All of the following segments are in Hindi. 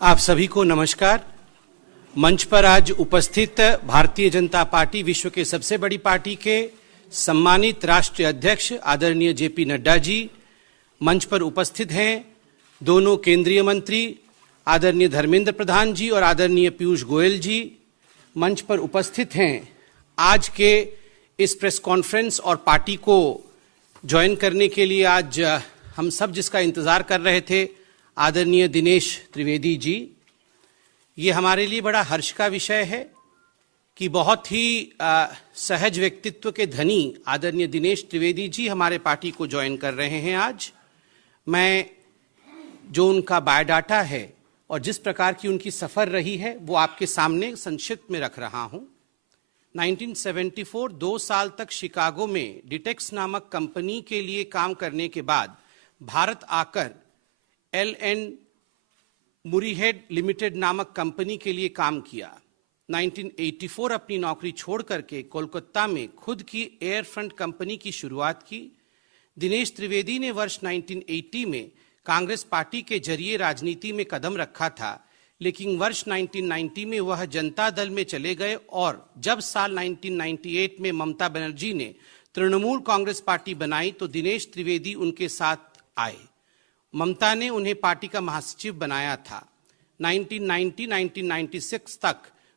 आप सभी को नमस्कार। मंच पर आज उपस्थित भारतीय जनता पार्टी विश्व के सबसे बड़ी पार्टी के सम्मानित राष्ट्रीय अध्यक्ष आदरणीय जेपी नड्डा जी, मंच पर उपस्थित हैं दोनों केंद्रीय मंत्री आदरणीय धर्मेंद्र प्रधान जी और आदरणीय पीयूष गोयल जी, मंच पर उपस्थित हैं आज के इस प्रेस कॉन्फ्रेंस और पार्टी को ज्वाइन करने के लिए आज हम सब जिसका इंतजार कर रहे थे, आदरणीय दिनेश त्रिवेदी जी। ये हमारे लिए बड़ा हर्ष का विषय है कि बहुत ही सहज व्यक्तित्व के धनी आदरणीय दिनेश त्रिवेदी जी हमारे पार्टी को ज्वाइन कर रहे हैं आज। मैं जो उनका बायोडाटा है और जिस प्रकार की उनकी सफ़र रही है वो आपके सामने संक्षिप्त में रख रहा हूं। 1974 2 साल तक शिकागो में डिटेक्स नामक कंपनी के लिए काम करने के बाद भारत आकर L&N मुरीहेड लिमिटेड नामक कंपनी के लिए काम किया। 1984 अपनी नौकरी छोड़ करके कोलकाता में खुद की एयर फ्रंट कंपनी की शुरुआत की। दिनेश त्रिवेदी ने वर्ष 1980 में कांग्रेस पार्टी के जरिए राजनीति में कदम रखा था, लेकिन वर्ष 1990 में वह जनता दल में चले गए और जब साल 1998 में ममता बनर्जी ने तृणमूल कांग्रेस पार्टी बनाई तो दिनेश त्रिवेदी उनके साथ आए। ममता ने उन्हें पार्टी का महासचिव बनाया था। 1990-1996 तक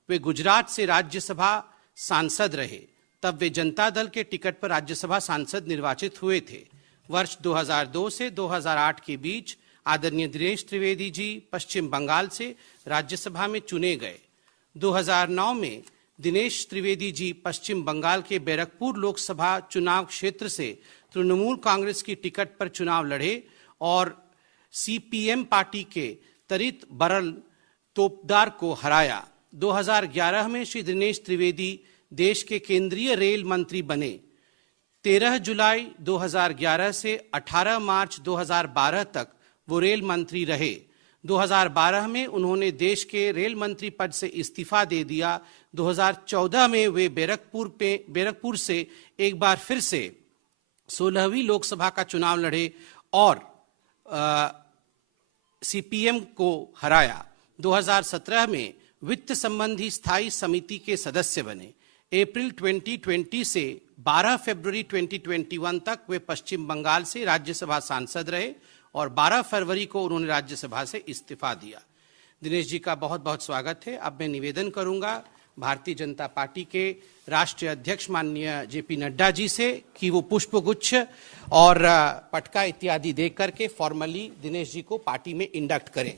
वे गुजरात से राज्यसभा सांसद रहे, तब वे जनता दल के टिकट पर राज्यसभा सांसद निर्वाचित हुए थे। वर्ष 2002 से 2008 के बीच आदरणीय दिनेश त्रिवेदी जी पश्चिम बंगाल से राज्यसभा में चुने गए। 2009 में दिनेश त्रिवेदी जी पश्चिम बंगाल के बैरकपुर लोकसभा चुनाव क्षेत्र से तृणमूल कांग्रेस की टिकट पर चुनाव लड़े और CPM पार्टी के तरित बरल तोपदार को हराया। 2011 में श्री दिनेश त्रिवेदी देश के केंद्रीय रेल मंत्री बने। 13 जुलाई 2011 से 18 मार्च 2012 तक वो रेल मंत्री रहे। 2012 में उन्होंने देश के रेल मंत्री पद से इस्तीफा दे दिया। 2014 में वे बैरकपुर से एक बार फिर से 16वीं लोकसभा का चुनाव लड़े और CPM को हराया। 2017 में वित्त संबंधी स्थायी समिति के सदस्य बने। अप्रैल 2020 से 12 फरवरी 2021 तक वे पश्चिम बंगाल से राज्यसभा सांसद रहे और 12 फरवरी को उन्होंने राज्यसभा से इस्तीफा दिया। दिनेश जी का बहुत बहुत स्वागत है। अब मैं निवेदन करूंगा भारतीय जनता पार्टी के राष्ट्रीय अध्यक्ष माननीय जेपी नड्डा जी से कि वो पुष्पगुच्छ और पटका इत्यादि दे करके फॉर्मली दिनेश जी को पार्टी में इंडक्ट करें।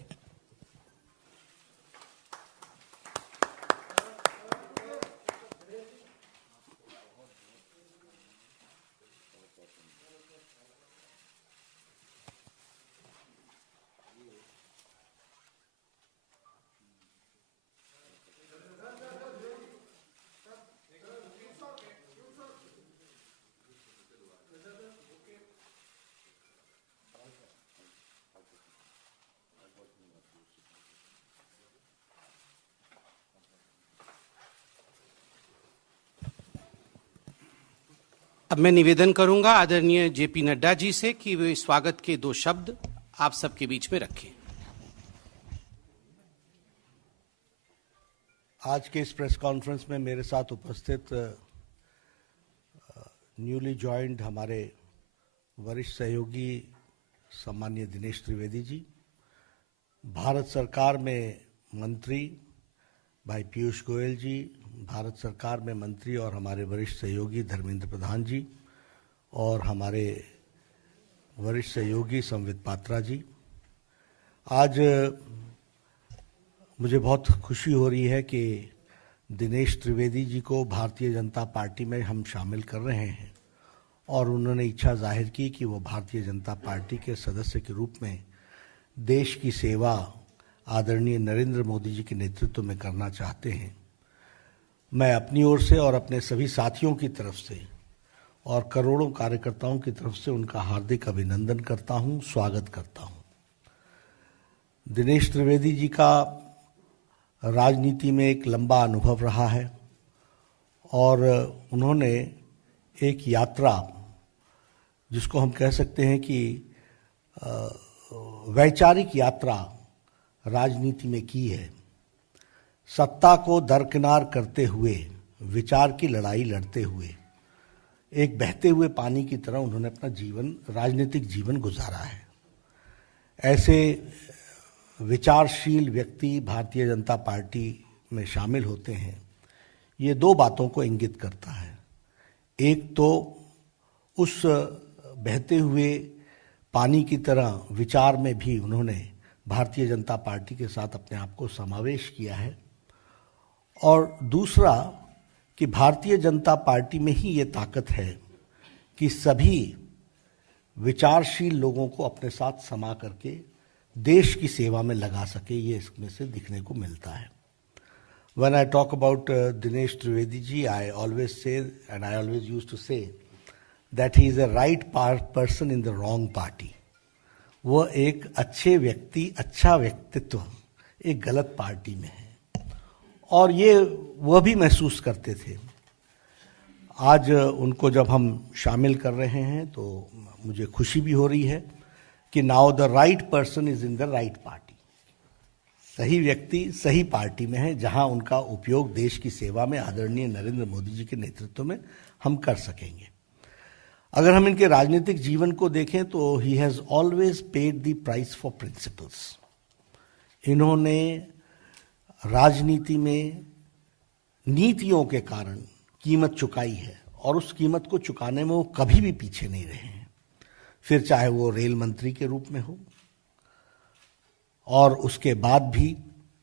अब मैं निवेदन करूंगा आदरणीय जेपी नड्डा जी से कि वे स्वागत के 2 शब्द आप सबके बीच में रखें। आज के इस प्रेस कॉन्फ्रेंस में मेरे साथ उपस्थित न्यूली ज्वाइंड हमारे वरिष्ठ सहयोगी सम्माननीय दिनेश त्रिवेदी जी, भारत सरकार में मंत्री भाई पीयूष गोयल जी, भारत सरकार में मंत्री और हमारे वरिष्ठ सहयोगी धर्मेंद्र प्रधान जी और हमारे वरिष्ठ सहयोगी संवित पात्रा जी। आज मुझे बहुत खुशी हो रही है कि दिनेश त्रिवेदी जी को भारतीय जनता पार्टी में हम शामिल कर रहे हैं और उन्होंने इच्छा जाहिर की कि वो भारतीय जनता पार्टी के सदस्य के रूप में देश की सेवा आदरणीय नरेंद्र मोदी जी के नेतृत्व में करना चाहते हैं। मैं अपनी ओर से और अपने सभी साथियों की तरफ से और करोड़ों कार्यकर्ताओं की तरफ से उनका हार्दिक अभिनंदन करता हूं, स्वागत करता हूं। दिनेश त्रिवेदी जी का राजनीति में एक लंबा अनुभव रहा है और उन्होंने एक यात्रा जिसको हम कह सकते हैं कि वैचारिक यात्रा राजनीति में की है, सत्ता को दरकिनार करते हुए, विचार की लड़ाई लड़ते हुए, एक बहते हुए पानी की तरह उन्होंने अपना जीवन, राजनीतिक जीवन गुजारा है। ऐसे विचारशील व्यक्ति भारतीय जनता पार्टी में शामिल होते हैं, ये दो बातों को इंगित करता है। एक तो उस बहते हुए पानी की तरह विचार में भी उन्होंने भारतीय जनता पार्टी के साथ अपने आप को समावेश किया है, और दूसरा कि भारतीय जनता पार्टी में ही ये ताकत है कि सभी विचारशील लोगों को अपने साथ समा करके देश की सेवा में लगा सके, ये इसमें से दिखने को मिलता है। When I talk about Dinesh Trivedi ji, I always say, and I always used to say, that he is a right person in the wrong party. वह एक अच्छे व्यक्ति, अच्छा व्यक्तित्व एक गलत पार्टी में है, और ये वह भी महसूस करते थे। आज उनको जब हम शामिल कर रहे हैं तो मुझे खुशी भी हो रही है कि now the right person is in the right party. सही व्यक्ति सही पार्टी में है, जहां उनका उपयोग देश की सेवा में आदरणीय नरेंद्र मोदी जी के नेतृत्व में हम कर सकेंगे। अगर हम इनके राजनीतिक जीवन को देखें तो he has always paid the price for principles. इन्होंने राजनीति में नीतियों के कारण कीमत चुकाई है, और उस कीमत को चुकाने में वो कभी भी पीछे नहीं रहे हैं। फिर चाहे वो रेल मंत्री के रूप में हो, और उसके बाद भी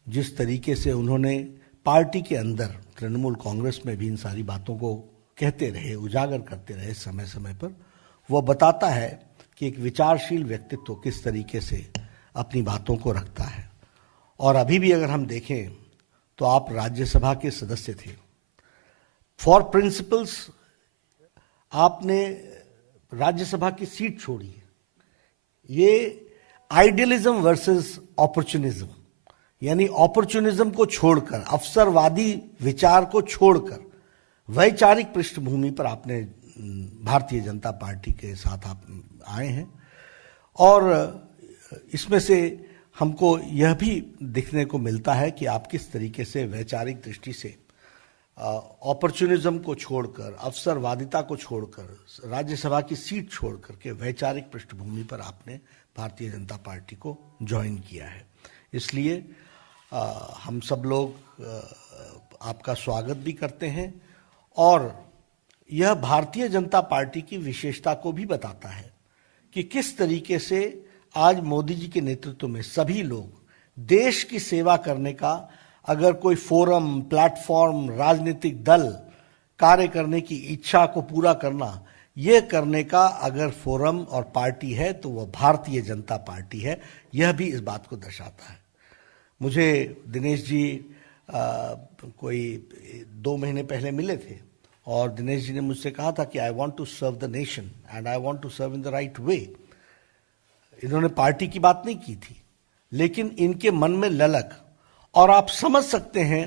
जिस तरीके से उन्होंने पार्टी के अंदर तृणमूल कांग्रेस में भी इन सारी बातों को कहते रहे, उजागर करते रहे समय समय पर, वो बताता है कि एक विचारशील व्यक्तित्व किस तरीके से अपनी बातों को रखता है। और अभी भी अगर हम देखें तो आप राज्यसभा के सदस्य थे। फॉर प्रिंसिपल्स आपने राज्यसभा की सीट छोड़ी है। ये आइडियलिज्म वर्सेस अपॉर्चुनिज्म, यानी अपॉर्चुनिज्म को छोड़कर, अवसरवादी विचार को छोड़कर वैचारिक पृष्ठभूमि पर आपने भारतीय जनता पार्टी के साथ आप आए हैं। और इसमें से हमको यह भी दिखने को मिलता है कि आप किस तरीके से वैचारिक दृष्टि से अपॉर्चुनिज्म को छोड़कर, अवसरवादिता को छोड़कर, राज्यसभा की सीट छोड़कर के वैचारिक पृष्ठभूमि पर आपने भारतीय जनता पार्टी को ज्वाइन किया है। इसलिए हम सब लोग आपका स्वागत भी करते हैं, और यह भारतीय जनता पार्टी की विशेषता को भी बताता है कि किस तरीके से आज मोदी जी के नेतृत्व में सभी लोग देश की सेवा करने का, अगर कोई फोरम, प्लेटफॉर्म, राजनीतिक दल कार्य करने की इच्छा को पूरा करना, ये करने का अगर फोरम और पार्टी है तो वह भारतीय जनता पार्टी है। यह भी इस बात को दर्शाता है। मुझे दिनेश जी कोई 2 महीने पहले मिले थे, और दिनेश जी ने मुझसे कहा था कि I want to serve the nation and I want to serve in the right way. इन्होंने पार्टी की बात नहीं की थी, लेकिन इनके मन में ललक, और आप समझ सकते हैं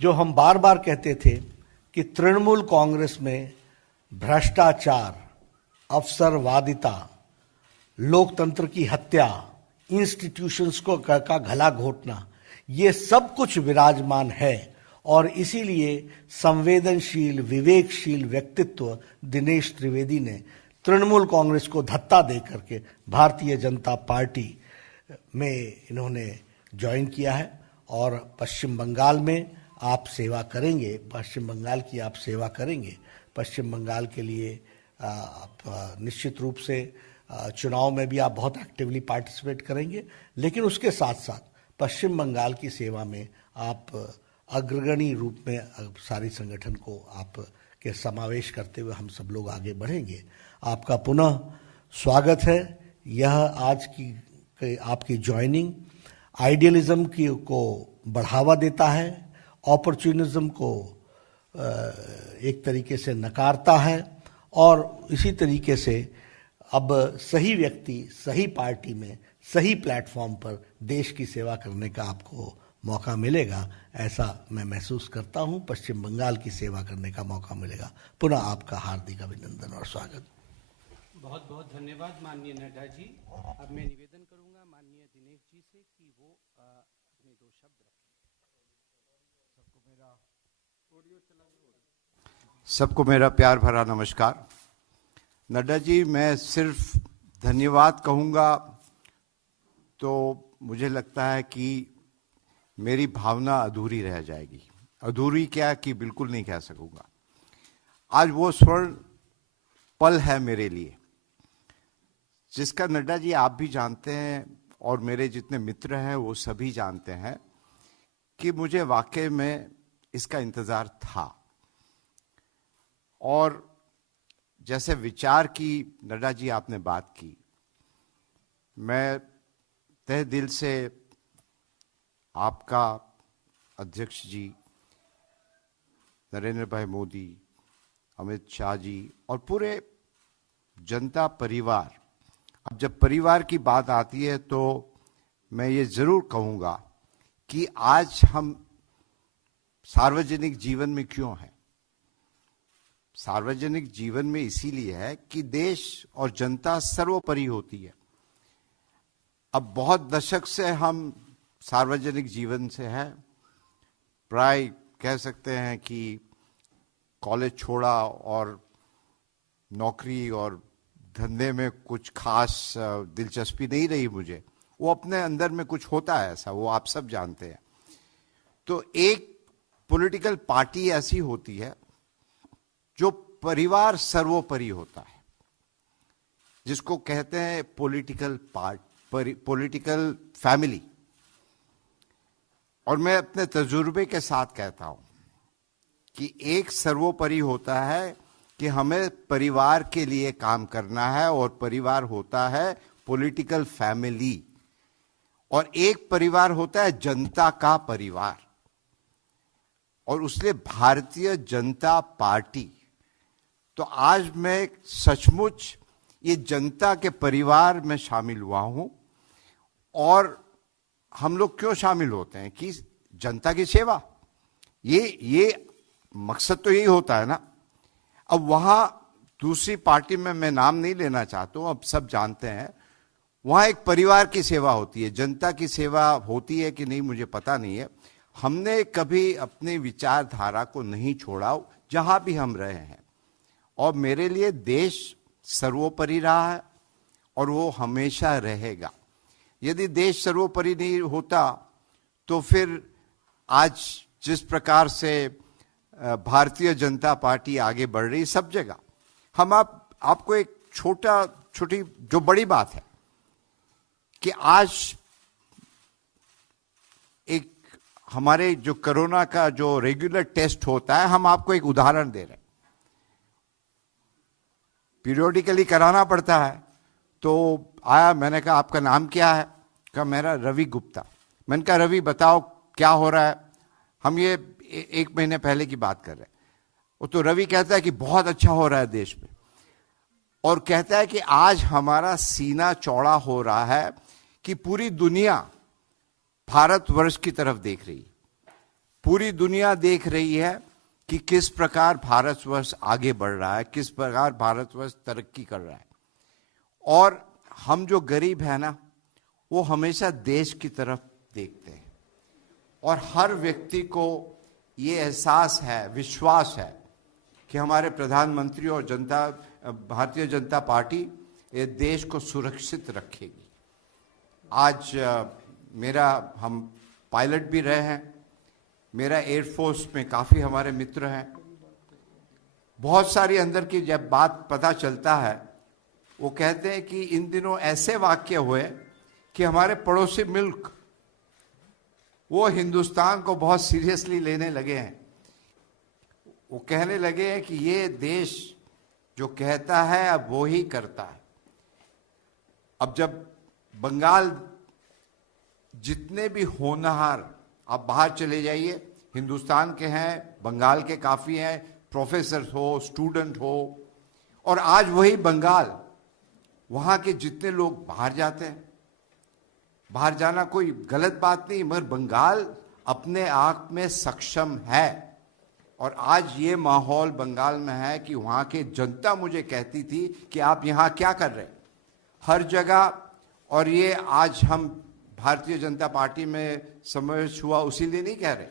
जो हम बार बार कहते थे कि तृणमूल कांग्रेस में भ्रष्टाचार, अवसरवादिता, लोकतंत्र की हत्या, इंस्टीट्यूशंस को का गला घोटना, ये सब कुछ विराजमान है। और इसीलिए संवेदनशील, विवेकशील व्यक्तित्व दिनेश त्रिवेदी ने तृणमूल कांग्रेस को धत्ता दे करके भारतीय जनता पार्टी में इन्होंने ज्वाइन किया है, और पश्चिम बंगाल में आप सेवा करेंगे, पश्चिम बंगाल की आप सेवा करेंगे। पश्चिम बंगाल के लिए आप निश्चित रूप से चुनाव में भी आप बहुत एक्टिवली पार्टिसिपेट करेंगे, लेकिन उसके साथ साथ पश्चिम बंगाल की सेवा में आप अग्रगणी रूप में सारी संगठन को आप के समावेश करते हुए हम सब लोग आगे बढ़ेंगे। आपका पुनः स्वागत है। यह आज की आपकी ज्वाइनिंग आइडियलिज्म की को बढ़ावा देता है, अपॉर्चुनिज्म को एक तरीके से नकारता है, और इसी तरीके से अब सही व्यक्ति सही पार्टी में सही प्लेटफॉर्म पर देश की सेवा करने का आपको मौका मिलेगा, ऐसा मैं महसूस करता हूं। पश्चिम बंगाल की सेवा करने का मौका मिलेगा। पुनः आपका हार्दिक अभिनंदन और स्वागत। बहुत बहुत धन्यवाद माननीय नड्डा जी। अब मैं निवेदन करूंगा माननीय दिनेश जी से कि वो अपने दो शब्द रखें। सबको मेरा प्यार भरा नमस्कार। नड्डा जी, मैं सिर्फ धन्यवाद कहूँगा तो मुझे लगता है कि मेरी भावना अधूरी रह जाएगी। अधूरी क्या कि बिल्कुल नहीं कह सकूँगा। आज वो स्वर्ण पल है मेरे लिए जिसका नड्डा जी आप भी जानते हैं और मेरे जितने मित्र हैं वो सभी जानते हैं कि मुझे वाकई में इसका इंतज़ार था। और जैसे विचार की नड्डा जी आपने बात की, मैं तहे दिल से आपका अध्यक्ष जी नरेंद्र भाई मोदी, अमित शाह जी और पूरे जनता परिवार, अब जब परिवार की बात आती है तो मैं ये जरूर कहूँगा कि आज हम सार्वजनिक जीवन में क्यों हैं। सार्वजनिक जीवन में इसीलिए है कि देश और जनता सर्वोपरि होती है। अब बहुत दशक से हम सार्वजनिक जीवन से हैं, प्राय कह सकते हैं कि कॉलेज छोड़ा और नौकरी और धंधे में कुछ खास दिलचस्पी नहीं रही मुझे। वो अपने अंदर में कुछ होता है ऐसा, वो आप सब जानते हैं। तो एक पॉलिटिकल पार्टी ऐसी होती है जो परिवार सर्वोपरि होता है, जिसको कहते हैं पॉलिटिकल फैमिली। और मैं अपने तजुर्बे के साथ कहता हूं कि एक सर्वोपरि होता है कि हमें परिवार के लिए काम करना है और परिवार होता है पॉलिटिकल फैमिली, और एक परिवार होता है जनता का परिवार। और उसलिए भारतीय जनता पार्टी, तो आज मैं सचमुच ये जनता के परिवार में शामिल हुआ हूं। और हम लोग क्यों शामिल होते हैं कि जनता की सेवा, ये मकसद तो यही होता है ना। अब वहां दूसरी पार्टी में मैं नाम नहीं लेना चाहता हूं, अब सब जानते हैं, वहां एक परिवार की सेवा होती है। जनता की सेवा होती है कि नहीं मुझे पता नहीं है। हमने कभी अपनी विचारधारा को नहीं छोड़ा जहां भी हम रहे हैं, और मेरे लिए देश सर्वोपरि रहा है और वो हमेशा रहेगा। यदि देश सर्वोपरि नहीं होता तो फिर आज जिस प्रकार से भारतीय जनता पार्टी आगे बढ़ रही सब जगह, हम आपको एक छोटी जो बड़ी बात है कि आज एक हमारे जो कोरोना का जो रेगुलर टेस्ट होता है, हम आपको एक उदाहरण दे रहे हैं। पीरियोडिकली कराना पड़ता है, तो आया, मैंने कहा आपका नाम क्या है? कहा मेरा रवि गुप्ता। मैंने कहा रवि बताओ क्या हो रहा है। हम ये 1 महीने पहले की बात कर रहे हैं। वो तो रवि कहता है कि बहुत अच्छा हो रहा है देश में, और कहता है कि आज हमारा सीना चौड़ा हो रहा है कि पूरी दुनिया भारतवर्ष की तरफ देख रही है। पूरी दुनिया देख रही है कि किस प्रकार भारतवर्ष आगे बढ़ रहा है, किस प्रकार भारतवर्ष तरक्की कर रहा है। और हम जो गरीब है ना, वो हमेशा देश की तरफ देखते हैं। और हर व्यक्ति को ये एहसास है, विश्वास है कि हमारे प्रधानमंत्री और भारतीय जनता पार्टी ये देश को सुरक्षित रखेगी। आज हम पायलट भी रहे हैं, मेरा एयरफोर्स में काफ़ी हमारे मित्र हैं। बहुत सारी अंदर की जब बात पता चलता है, वो कहते हैं कि इन दिनों ऐसे वाक्य हुए कि हमारे पड़ोसी मुल्क वो हिंदुस्तान को बहुत सीरियसली लेने लगे हैं। वो कहने लगे हैं कि ये देश जो कहता है अब वो ही करता है। अब जब बंगाल जितने भी होनहार, आप बाहर चले जाइए, हिंदुस्तान के हैं, बंगाल के काफ़ी हैं, प्रोफेसर हो, स्टूडेंट हो, और आज वही बंगाल, वहाँ के जितने लोग बाहर जाते हैं, बाहर जाना कोई गलत बात नहीं, मगर बंगाल अपने आप में सक्षम है और आज ये माहौल बंगाल में है कि वहाँ की जनता मुझे कहती थी कि आप यहाँ क्या कर रहे हैं, हर जगह। और ये आज हम भारतीय जनता पार्टी में समावेश हुआ उसीलिए नहीं कह रहे,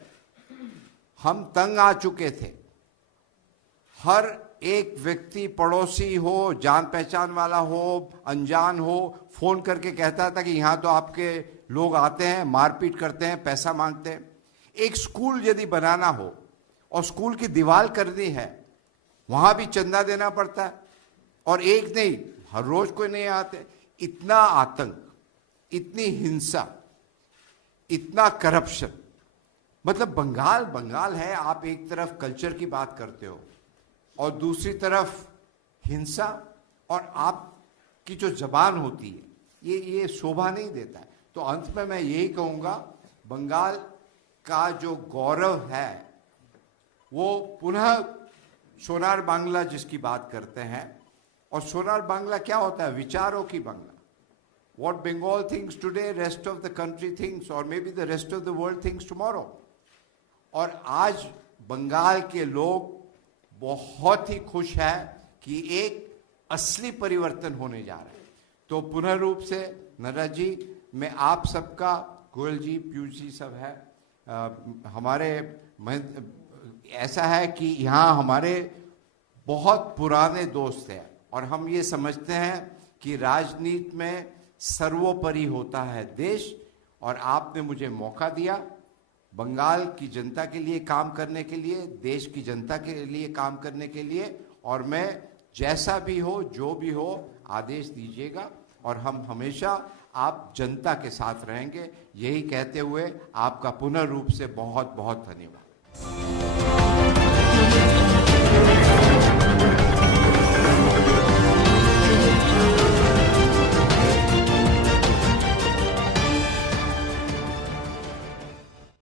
हम तंग आ चुके थे। हर एक व्यक्ति, पड़ोसी हो, जान पहचान वाला हो, अनजान हो, फोन करके कहता था कि यहाँ तो आपके लोग आते हैं, मारपीट करते हैं, पैसा मांगते हैं। एक स्कूल यदि बनाना हो और स्कूल की दीवार करनी है, वहां भी चंदा देना पड़ता है, और एक नहीं, हर रोज कोई नहीं आते। इतना आतंक, इतनी हिंसा, इतना करप्शन, मतलब बंगाल है। आप एक तरफ कल्चर की बात करते हो और दूसरी तरफ हिंसा, और आपकी जो जबान होती है ये शोभा नहीं देता है। तो अंत में मैं यही कहूंगा, बंगाल का जो गौरव है वो पुनः सोनार बांग्ला जिसकी बात करते हैं, और सोनार बांग्ला क्या होता है, विचारों की Bangla. What Bengal thinks today, rest of the country thinks, or maybe the rest of the world thinks tomorrow. और आज बंगाल के लोग बहुत ही खुश है कि एक असली परिवर्तन होने जा रहा है। तो पुनः रूप से नड्डा जी, मैं आप सबका, गोयल जी, पीयूष जी सब है, हमारे ऐसा है कि यहाँ हमारे बहुत पुराने दोस्त हैं, और हम ये समझते हैं कि राजनीति में सर्वोपरि होता है देश। और आपने मुझे मौका दिया बंगाल की जनता के लिए काम करने के लिए, देश की जनता के लिए काम करने के लिए, और मैं जैसा भी हो, जो भी हो, आदेश दीजिएगा, और हम हमेशा आप जनता के साथ रहेंगे। यही कहते हुए आपका पुनः रूप से बहुत बहुत धन्यवाद।